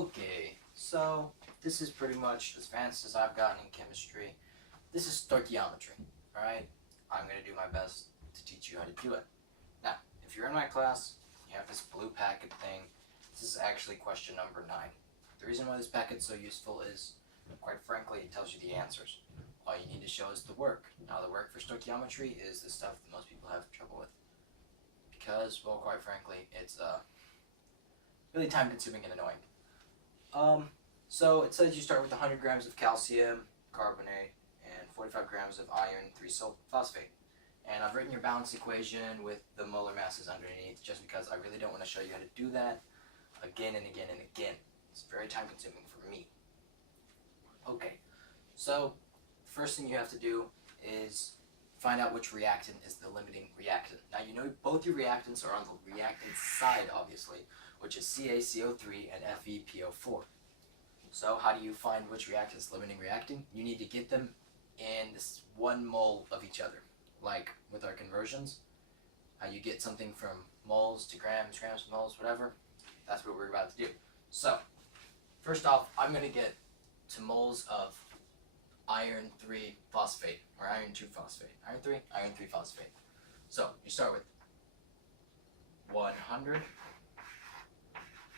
Okay, so this is pretty much as advanced as I've gotten in chemistry. This is stoichiometry, alright? I'm going to do my best to teach you how to do it. Now, if you're in my class, you have this blue packet thing. This is actually question number 9. The reason why this packet's so useful is, quite frankly, it tells you the answers. All you need to show is the work. Now, the work for stoichiometry is the stuff that most people have trouble with. Because, well, quite frankly, it's really time-consuming and annoying. So it says you start with 100 grams of calcium carbonate and 45 grams of iron 3-sulphosphate. And I've written your balance equation with the molar masses underneath just because I really don't want to show you how to do that again and again and again. It's very time consuming for me. Okay, so first thing you have to do is find out which reactant is the limiting reactant. Now you know both your reactants are on the reactant side, obviously, which is CaCO3 and FePO4. So how do you find which reactant is limiting reacting? You need to get them in this 1 mole of each other. Like with our conversions, how you get something from moles to grams, grams to moles, whatever. That's what we're about to do. So, first off, I'm going to get to moles of iron 3 phosphate, or iron 2 phosphate. Iron 3 phosphate. So, you start with 100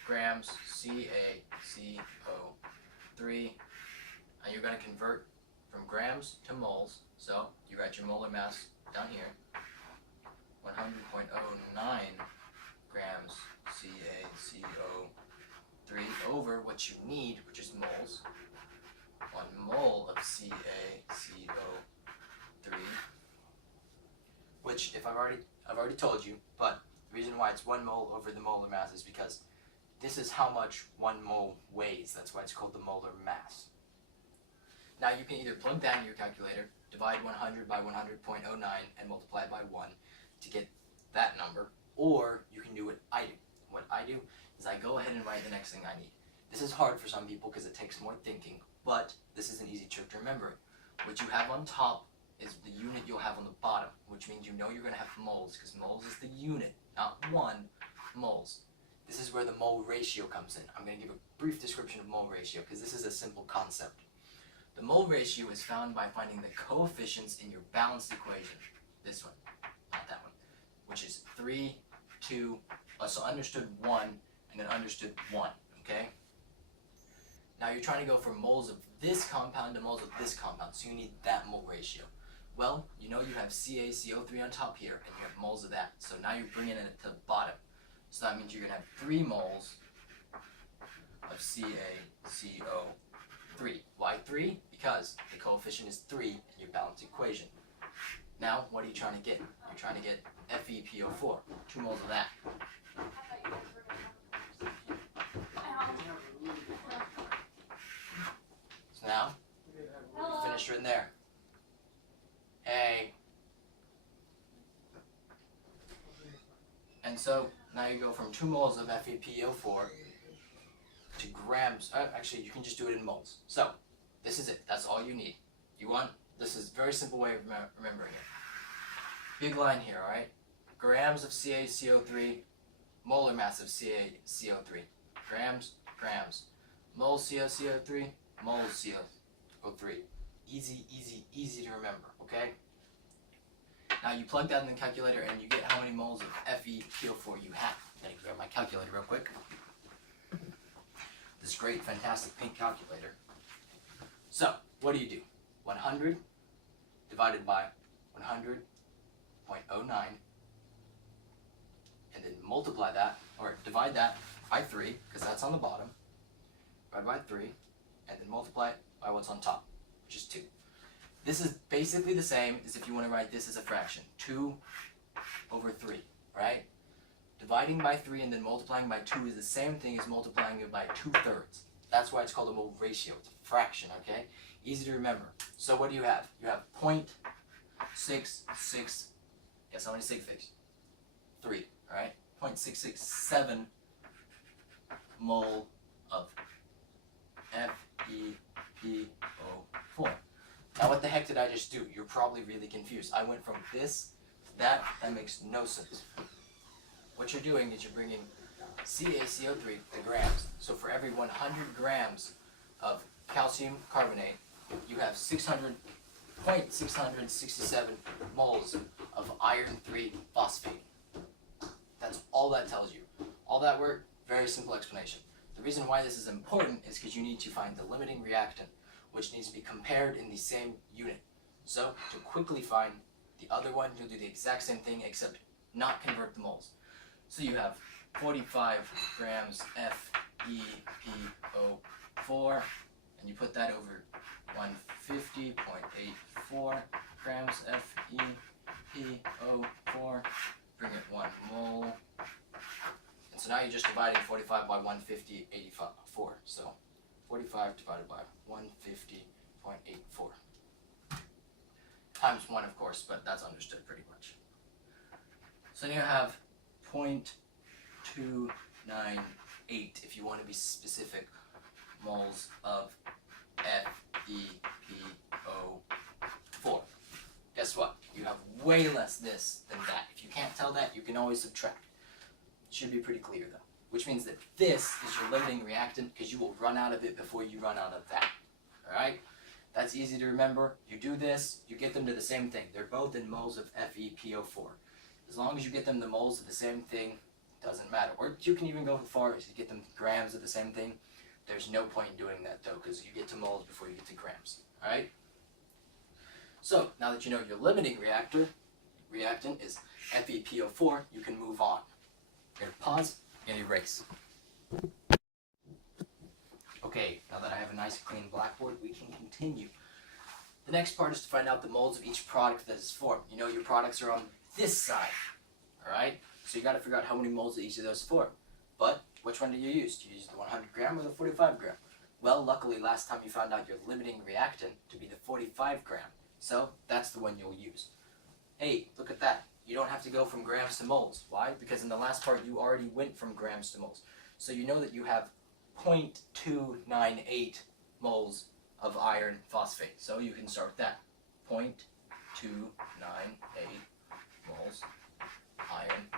grams CaCO3, and you're going to convert from grams to moles. So, you write your molar mass down here, 100.09 grams CaCO3 over what you need, which is moles. 1 mole of CaCO3, which I've already told you, but the reason why it's 1 mole over the molar mass is because this is how much 1 mole weighs. That's why it's called the molar mass. Now you can either plug that in your calculator, divide 100 by 100.09 and multiply it by 1 to get that number, or you can do what I do. What I do is I go ahead and write the next thing I need. This is hard for some people because it takes more thinking, but this is an easy trick to remember. What you have on top is the unit you'll have on the bottom, which means you know you're going to have moles, because moles is the unit, not 1, moles. This is where the mole ratio comes in. I'm going to give a brief description of mole ratio because this is a simple concept. The mole ratio is found by finding the coefficients in your balanced equation. This one, not that one, which is 3, 2, so understood 1, and then understood 1, okay? Now you're trying to go from moles of this compound to moles of this compound, so you need that mole ratio. Well, you know you have CaCO3 on top here, and you have moles of that, so now you're bringing it to the bottom. So that means you're going to have 3 moles of CaCO3. Why 3? Because the coefficient is 3 in your balanced equation. Now, what are you trying to get? You're trying to get FePO4, 2 moles of that. So now, you finish written there. Hey. And so, now you go from 2 moles of FePO4 to grams. Actually, you can just do it in moles. So, this is it. That's all you need. This is a very simple way of remembering it. Big line here, alright? Grams of CaCO3, molar mass of CaCO3. Grams, grams. Moles CaCO3, moles CaCO3. Easy, easy, easy to remember, okay? Now you plug that in the calculator and you get how many moles of FePO4 you have. I'm going to grab my calculator real quick. This great, fantastic pink calculator. So, what do? 100 divided by 100.09, and then multiply that, or divide that by 3, because that's on the bottom. Divide by 3, and then multiply it by what's on top, which is 2. This is basically the same as if you want to write this as a fraction. 2 over 3, right? Dividing by 3 and then multiplying by 2 is the same thing as multiplying it by 2/3. That's why it's called a mole ratio. It's a fraction, okay? Easy to remember. So what do you have? You have 0.66, guess how many sig figs? 3, alright? 0.667 mole of FePO4. Now what the heck did I just do? You're probably really confused. I went from this to that. That makes no sense. What you're doing is you're bringing CaCO3, the grams. So for every 100 grams of calcium carbonate, you have 667 moles of iron 3 phosphate. That's all that tells you. All that work, very simple explanation. The reason why this is important is because you need to find the limiting reactant, which needs to be compared in the same unit. So to quickly find the other one, you'll do the exact same thing except not convert the moles. So you have 45 grams FePO4, and you put that over 150.84 grams FePO4, bring it 1 mole. And so now you're just dividing 45 by 150.84. So 45 divided by 150.84. Times 1, of course, but that's understood pretty much. So you have 0.298, if you want to be specific, moles of FePO4. Guess what? You have way less this than that. If you can't tell that, you can always subtract. It should be pretty clear though. Which means that this is your limiting reactant because you will run out of it before you run out of that. Alright? That's easy to remember. You do this, you get them to the same thing. They're both in moles of FePO4. As long as you get them the moles of the same thing, doesn't matter. Or you can even go as far as to get them grams of the same thing. There's no point in doing that though, because you get to moles before you get to grams. Alright? So, now that you know your limiting reactant is FePO4, you can move on. You're going to pause and erase. Okay, now that I have a nice clean blackboard, we can continue. The next part is to find out the moles of each product that is formed. You know your products are on this side. Alright? So you got to figure out how many moles of each of those form. But which one do you use? Do you use the 100 gram or the 45 gram? Well, luckily last time you found out your limiting reactant to be the 45 gram. So that's the one you'll use. Hey, look at that. You don't have to go from grams to moles. Why? Because in the last part you already went from grams to moles. So you know that you have 0.298 moles of iron phosphate. So you can start with that. 0.298 moles iron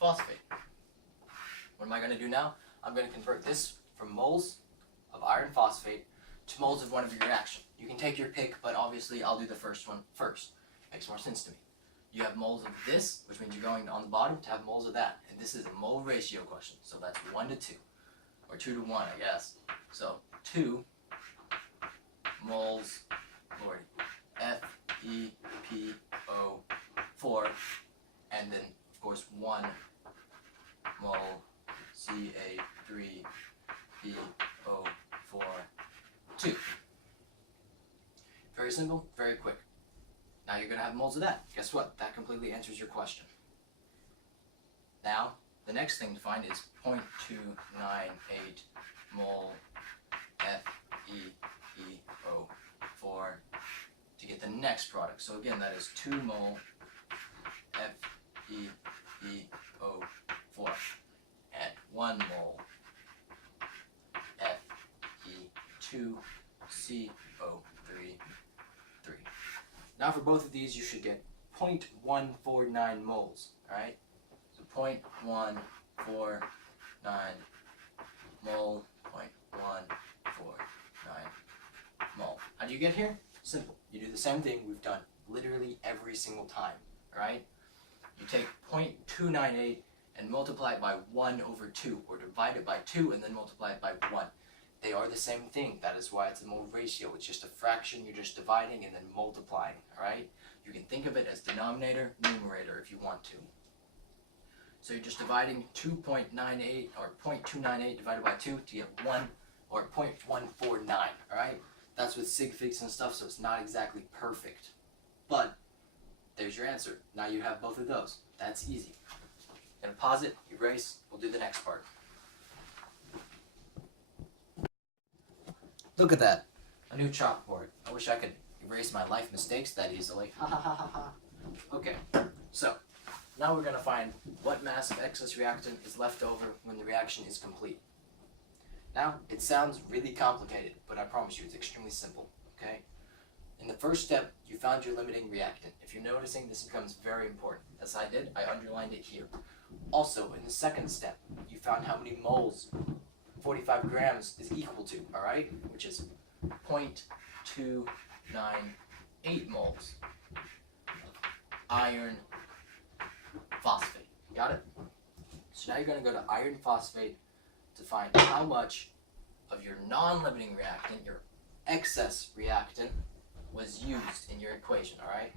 phosphate. What am I going to do now? I'm going to convert this from moles of iron phosphate to moles of one of your reaction. You can take your pick, but obviously I'll do the first one first. Makes more sense to me. You have moles of this, which means you're going on the bottom to have moles of that. And this is a mole ratio question, so that's 1 to 2. Or 2 to 1, I guess. So 2 moles, Lord, FePO4, and then, of course, 1 mole Ca3PO4, 2. Very simple, very quick. Now you're going to have moles of that. Guess what? That completely answers your question. Now, the next thing to find is 0.298 mole FePO4 to get the next product. So again, that is 2 mole FePO4 at 1 mole Fe2CO3. Now for both of these, you should get 0.149 moles, alright? So 0.149 mole, 0.149 mole. How do you get here? Simple. You do the same thing we've done literally every single time, alright? You take 0.298 and multiply it by 1 over 2, or divide it by 2 and then multiply it by 1. They are the same thing. That is why it's a mole ratio. It's just a fraction. You're just dividing and then multiplying, alright? You can think of it as denominator, numerator if you want to. So you're just dividing 2.98 or 0.298 divided by 2 to get 1 or 0.149, alright? That's with sig figs and stuff, so it's not exactly perfect. But there's your answer. Now you have both of those. That's easy. Gonna pause it, erase, we'll do the next part. Look at that, a new chalkboard. I wish I could erase my life mistakes that easily. Ha ha ha ha ha. Okay, so now we're gonna find what mass of excess reactant is left over when the reaction is complete. Now, it sounds really complicated, but I promise you it's extremely simple, okay? In the first step, you found your limiting reactant. If you're noticing, this becomes very important. As I did, I underlined it here. Also, in the second step, you found how many moles 45 grams is equal to, alright? Which is 0.298 moles of iron phosphate. Got it? So now you're going to go to iron phosphate to find how much of your non-limiting reactant, your excess reactant, was used in your equation, alright?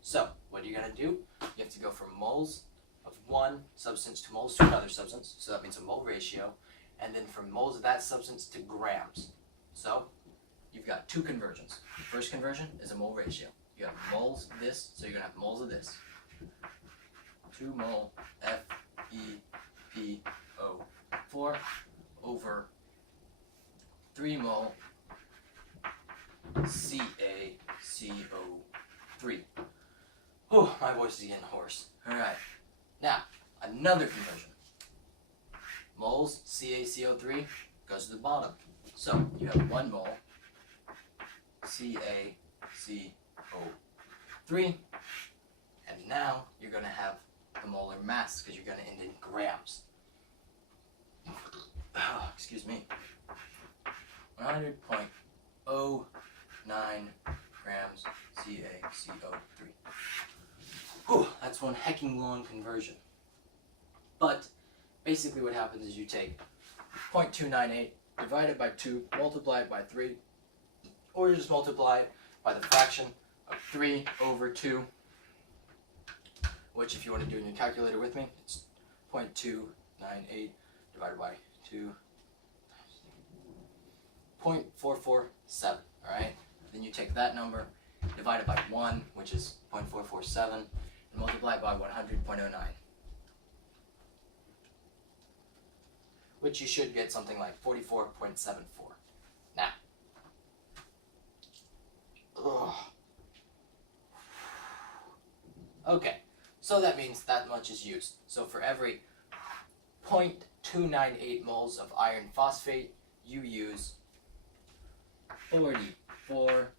So, what are you going to do? You have to go from moles of one substance to moles to another substance, so that means a mole ratio, and then from moles of that substance to grams. So, you've got two conversions. The first conversion is a mole ratio. You have moles of this, so you're going to have moles of this. 2 mole FePO4 over 3 mole CaCO3. Oh, my voice is getting hoarse. Alright. Now, another conversion. Moles CaCO3 goes to the bottom. So, you have 1 mole CaCO3. And now, you're going to have the molar mass because you're going to end in grams. Oh, excuse me. 100.09 grams CaCO3. Whew, that's one hecking long conversion. But basically what happens is you take 0.298 divided by 2, multiply it by 3, or you just multiply it by the fraction of 3 over 2, which if you want to do it in your calculator with me, it's 0.298 divided by 2, 0.447, alright? Then you take that number, divide it by 1, which is 0.447, and multiply it by 100.09. Which you should get something like 44.74. Now, okay, so that means that much is used. So for every 0.298 moles of iron phosphate, you use 44